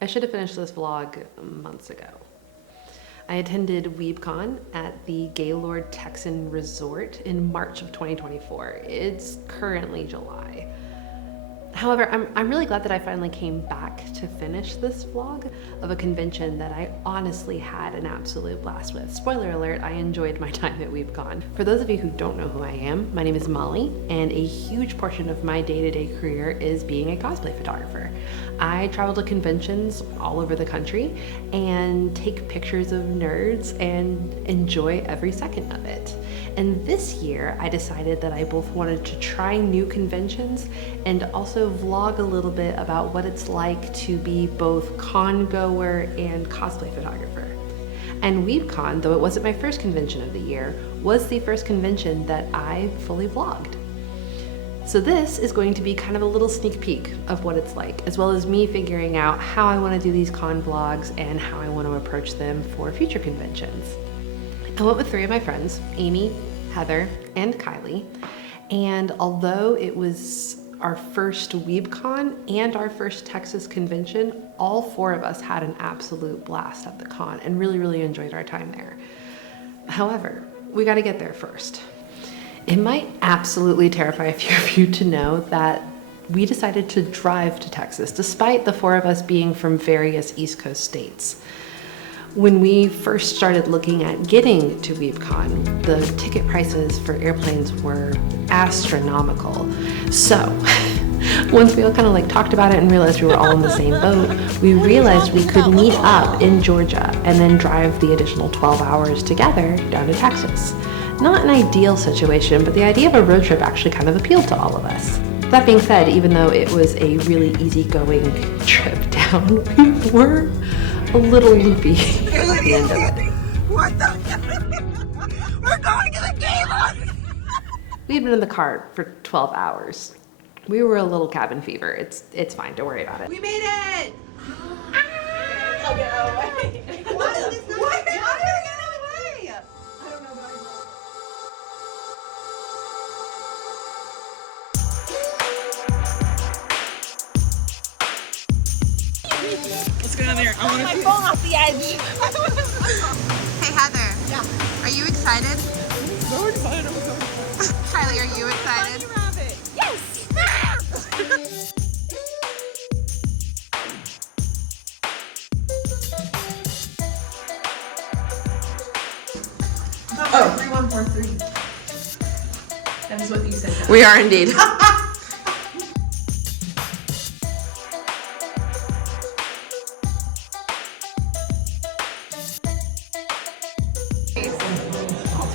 I should have finished this vlog months ago. I attended Weebcon at the Gaylord Texan Resort in March of 2024. It's currently July. However, I'm really glad that I finally came back to finish this vlog of a convention that I honestly had an absolute blast with. Spoiler alert, I enjoyed my time at Weebcon. For those of you who don't know who I am, my name is Molly, and a huge portion of my day-to-day career is being a cosplay photographer. I travel to conventions all over the country and take pictures of nerds and enjoy every second of it. And this year, I decided that I both wanted to try new conventions and also vlog a little bit about what it's like to be both con goer and cosplay photographer. And Weebcon, though it wasn't my first convention of the year, was the first convention that I fully vlogged. So this is going to be kind of a little sneak peek of what it's like, as well as me figuring out how I want to do these con vlogs and how I want to approach them for future conventions. I went with 3 of my friends, Amy, Heather, and Kylie, and although it was our first Weebcon and our first Texas convention, all 4 of us had an absolute blast at the con and really enjoyed our time there. However, we got to get there first. It might absolutely terrify a few of you to know that we decided to drive to Texas, despite the 4 of us being from various East Coast states. When we first started looking at getting to Weebcon, the ticket prices for airplanes were astronomical. So once we all kind of like talked about it and realized we were all in the same boat, we realized we could meet up in Georgia and then drive the additional 12 hours together down to Texas. Not an ideal situation, but the idea of a road trip actually kind of appealed to all of us. That being said, even though it was a really easygoing trip down, we were a little loopy at the end of it. What the? We're going to the game. We'd been in the car for 12 hours. We were a little cabin fever. It's fine, don't worry about it. We made it! Okay, oh wait. What is this? What? Get out of the way! I don't know about it. What's going on there? I want my phone off the edge. Hey Heather. Yeah. Are you excited? So excited. Kylie, are you excited? Bunny rabbit. Yes. Oh, 3143. That is what you said. We are indeed. I'll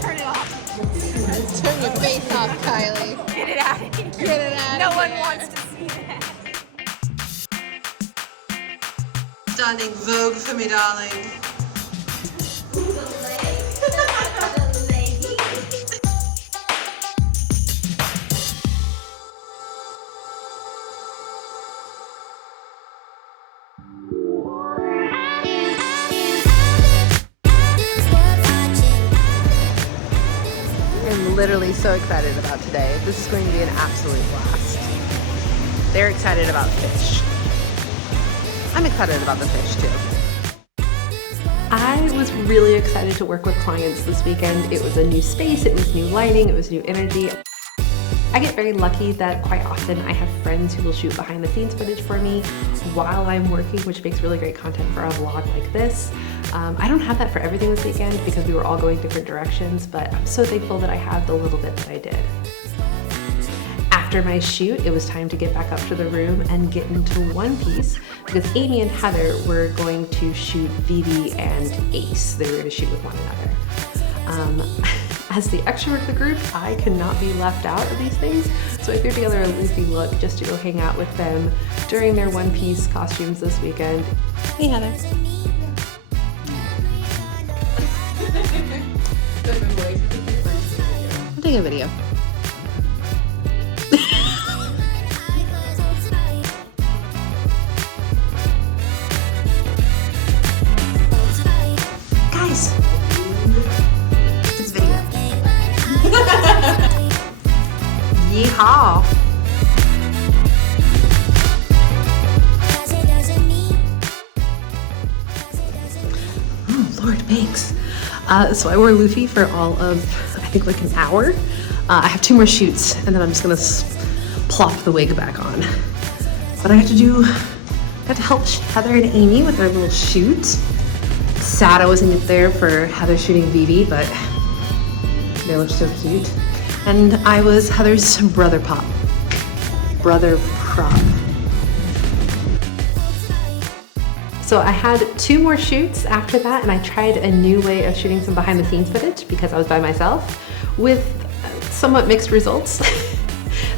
turn it off. Turn your face off, Kylie. Get it out of here. Get it out. No one wants to see that. Stunning Vogue for me, darling. I'm literally so excited about today. This is going to be an absolute blast. They're excited about fish. I'm excited about the fish too. I was really excited to work with clients this weekend. It was a new space, it was new lighting, it was new energy. I get very lucky that quite often I have friends who will shoot behind the scenes footage for me while I'm working, which makes really great content for a vlog like this. I don't have that for everything this weekend because we were all going different directions, but I'm so thankful that I have the little bit that I did. After my shoot, it was time to get back up to the room and get into one piece because Amy and Heather were going to shoot Vivi and Ace. They were going to shoot with one another. As the extrovert of the group, I could not be left out of these things, so I threw together a Lucy look just to go hang out with them during their one-piece costumes this weekend. Hey, Heather. I'll take a video. Guys, this video. Yeehaw. Oh, Lord bakes. So I wore Luffy for all of, I think, like an hour. I have 2 more shoots, and then I'm just gonna plop the wig back on. But I got to help Heather and Amy with their little shoot. Sad I wasn't there for Heather shooting Vivi, but they look so cute. And I was Heather's brother prop. So I had 2 more shoots after that, and I tried a new way of shooting some behind the scenes footage because I was by myself with somewhat mixed results.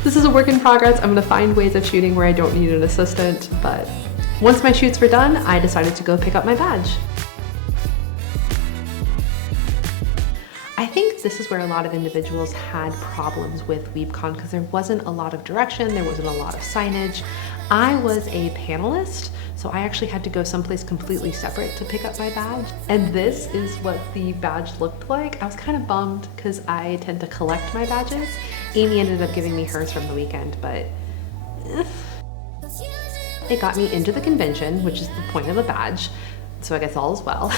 This is a work in progress. I'm gonna find ways of shooting where I don't need an assistant, but once my shoots were done, I decided to go pick up my badge. I think this is where a lot of individuals had problems with WeebCon because there wasn't a lot of direction, there wasn't a lot of signage. I was a panelist, so I actually had to go someplace completely separate to pick up my badge. And this is what the badge looked like. I was kind of bummed because I tend to collect my badges. Amy ended up giving me hers from the weekend, but it got me into the convention, which is the point of a badge, so I guess all is well.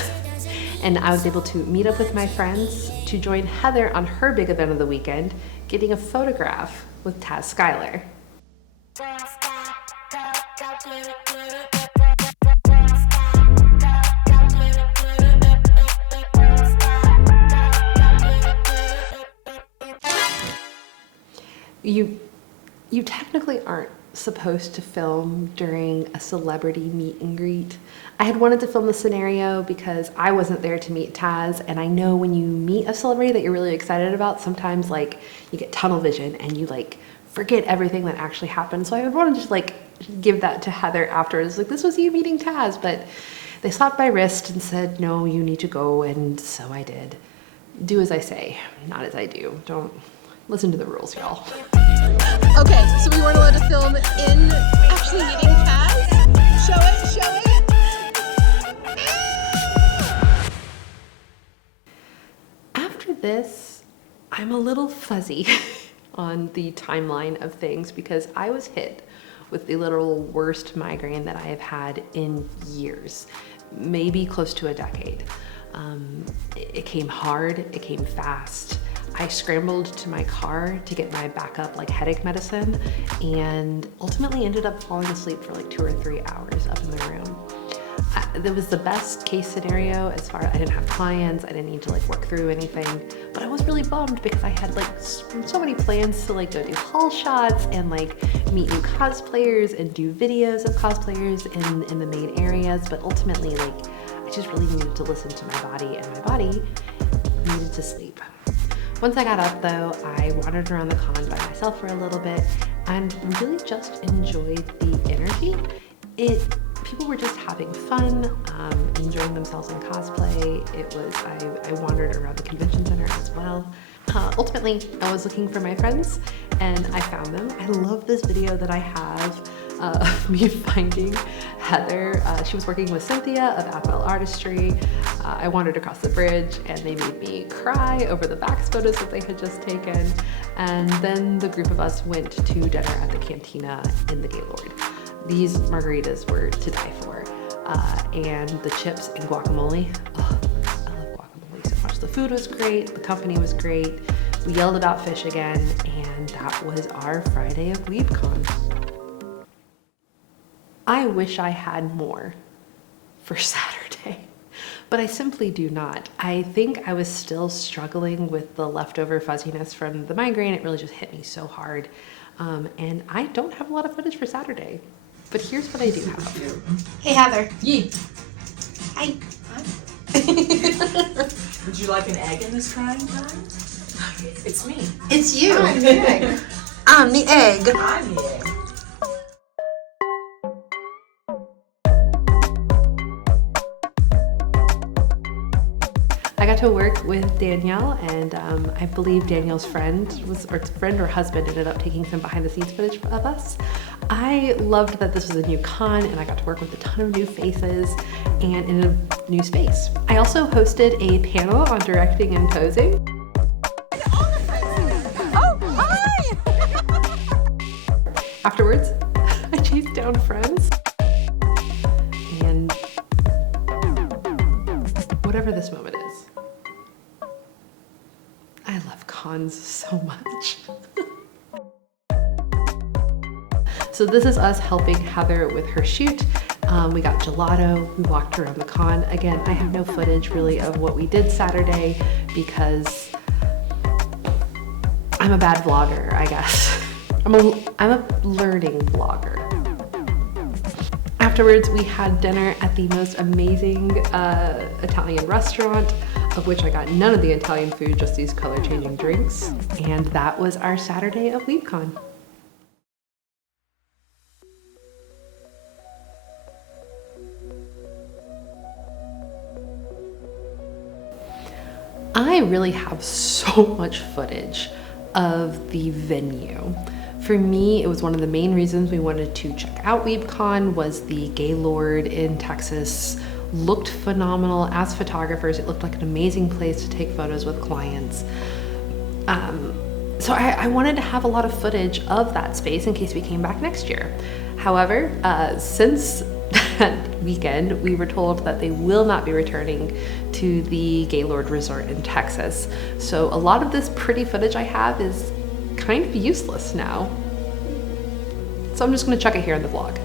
And I was able to meet up with my friends to join Heather on her big event of the weekend, getting a photograph with Taz Skylar. You technically aren't supposed to film during a celebrity meet and greet. I had wanted to film the scenario because I wasn't there to meet Taz, and I know when you meet a celebrity that you're really excited about, sometimes like you get tunnel vision and you like forget everything that actually happened. So I would want to just like give that to Heather afterwards, like this was you meeting Taz, but they slapped my wrist and said, no, you need to go, and so I did. Do as I say, not as I do. Don't listen to the rules, y'all. Okay, so we weren't allowed to film in actually meeting Taz. Show it. After this, I'm a little fuzzy on the timeline of things because I was hit with the literal worst migraine that I have had in years, maybe close to a decade. It came hard, it came fast. I scrambled to my car to get my backup like headache medicine and ultimately ended up falling asleep for like 2 or 3 hours up in the room. That was the best case scenario as far as I didn't have clients, I didn't need to like work through anything, but I was really bummed because I had like so many plans to like go do haul shots and like meet new cosplayers and do videos of cosplayers in the main areas, but ultimately like I just really needed to listen to my body, and my body needed to sleep. Once I got up though, I wandered around the con by myself for a little bit and really just enjoyed the energy. People were just having fun, enjoying themselves in cosplay. I wandered around the convention center as well. Ultimately, I was looking for my friends and I found them. I love this video that I have of me finding Heather. She was working with Cynthia of Atwell Artistry. I wandered across the bridge and they made me cry over the Vax photos that they had just taken. And then the group of us went to dinner at the cantina in the Gaylord. These margaritas were to die for. And the chips and guacamole. Oh, I love guacamole so much. The food was great, the company was great. We yelled about fish again, and that was our Friday of WeebCon. I wish I had more for Saturday, but I simply do not. I think I was still struggling with the leftover fuzziness from the migraine. It really just hit me so hard. And I don't have a lot of footage for Saturday, but here's what I do have. Hey, Heather. Yee. Hi. Would you like an egg in this trying time? It's me. It's you. I'm the egg. I'm the egg. I'm the egg. I got to work with Danielle, and I believe Danielle's friend or husband ended up taking some behind the scenes footage of us. I loved that this was a new con, and I got to work with a ton of new faces and in a new space. I also hosted a panel on directing and posing. Afterwards, I chased down friends, and whatever this moment is, I love cons so much. So this is us helping Heather with her shoot. We got gelato, we walked around the con. Again, I have no footage really of what we did Saturday because I'm a bad vlogger, I guess. I'm a learning vlogger. Afterwards, we had dinner at the most amazing Italian restaurant, of which I got none of the Italian food, just these color-changing drinks. And that was our Saturday of WEEBCON. I really have so much footage of the venue. For me, it was one of the main reasons we wanted to check out WeebCon was the Gaylord in Texas looked phenomenal. As photographers, it looked like an amazing place to take photos with clients. So I wanted to have a lot of footage of that space in case we came back next year. However, since that weekend, we were told that they will not be returning to the Gaylord Resort in Texas. So a lot of this pretty footage I have is kind of useless now. So I'm just gonna chuck it here in the vlog.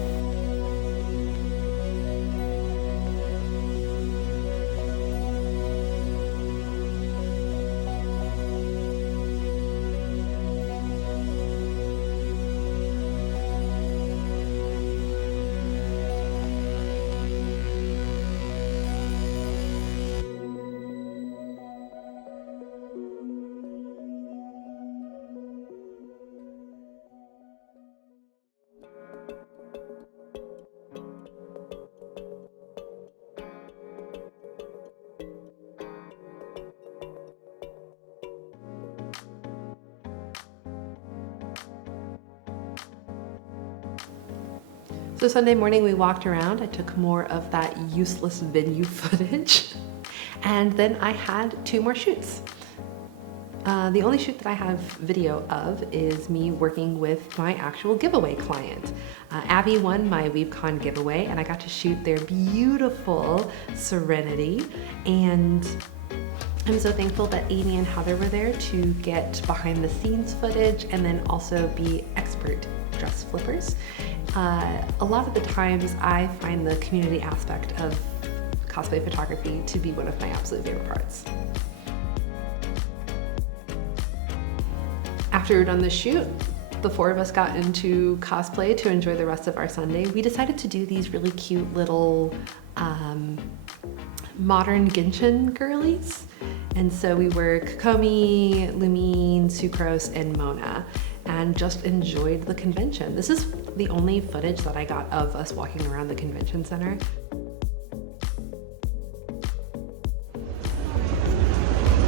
So Sunday morning we walked around, I took more of that useless venue footage, and then I had 2 more shoots. The only shoot that I have video of is me working with my actual giveaway client. Abby won my WeebCon giveaway and I got to shoot their beautiful Serenity, and I'm so thankful that Amy and Heather were there to get behind the scenes footage and then also be expert dress flippers. A lot of the times I find the community aspect of cosplay photography to be one of my absolute favorite parts. After we were done the shoot, the 4 of us got into cosplay to enjoy the rest of our Sunday. We decided to do these really cute little modern Genshin girlies. And so we were Kokomi, Lumine, Sucrose, and Mona, and just enjoyed the convention. This is the only footage that I got of us walking around the convention center.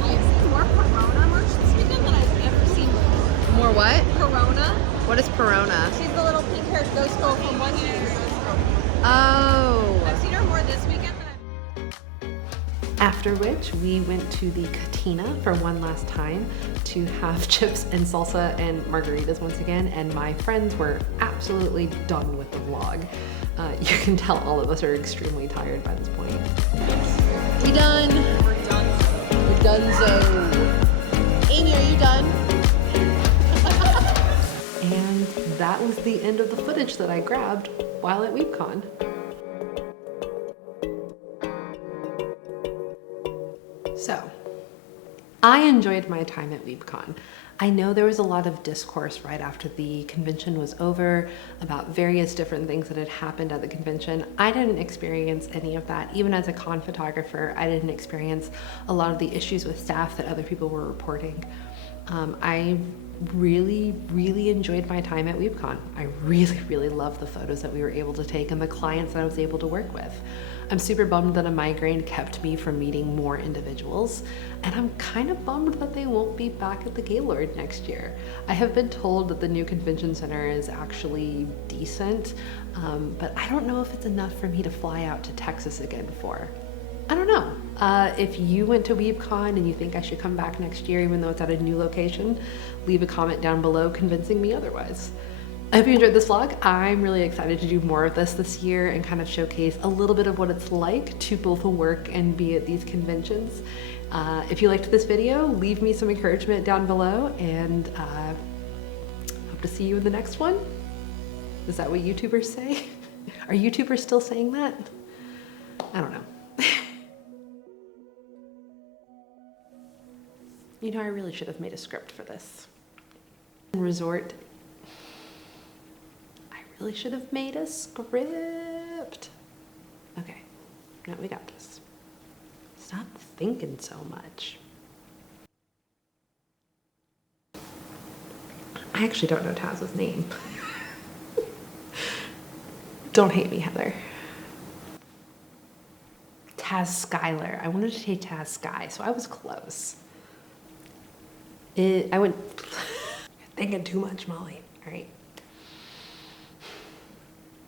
I've seen more Corona merch this weekend than I've ever seen before. More what? Corona. What is Perona? She's the little pink-haired ghost girl from One Piece. Oh. I've seen her more this weekend than After which we went to the Katina for one last time to have chips and salsa and margaritas once again, and my friends were absolutely done with the vlog. You can tell all of us are extremely tired by this point. We done. We're done. We're donezo. Amy, are you done? And that was the end of the footage that I grabbed while at WeebCon. So, I enjoyed my time at WeebCon. I know there was a lot of discourse right after the convention was over about various different things that had happened at the convention. I didn't experience any of that. Even as a con photographer, I didn't experience a lot of the issues with staff that other people were reporting. I really enjoyed my time at WeebCon. I really loved the photos that we were able to take and the clients that I was able to work with. I'm super bummed that a migraine kept me from meeting more individuals, and I'm kind of bummed that they won't be back at the Gaylord next year. I have been told that the new convention center is actually decent, but I don't know if it's enough for me to fly out to Texas again for. I don't know. If you went to WeebCon and you think I should come back next year, even though it's at a new location, leave a comment down below convincing me otherwise. I hope you enjoyed this vlog. I'm really excited to do more of this year and kind of showcase a little bit of what it's like to both work and be at these conventions. If you liked this video, leave me some encouragement down below, and hope to see you in the next one. Is that what YouTubers say? Are YouTubers still saying that? I don't know. You know, I really should have made a script for this. Resort. I really should have made a script. Okay, no, we got this. Stop thinking so much. I actually don't know Taz's name. Don't hate me, Heather. Taz Skylar. I wanted to say Taz Sky, so I was close. I went thinking too much, Molly. All right.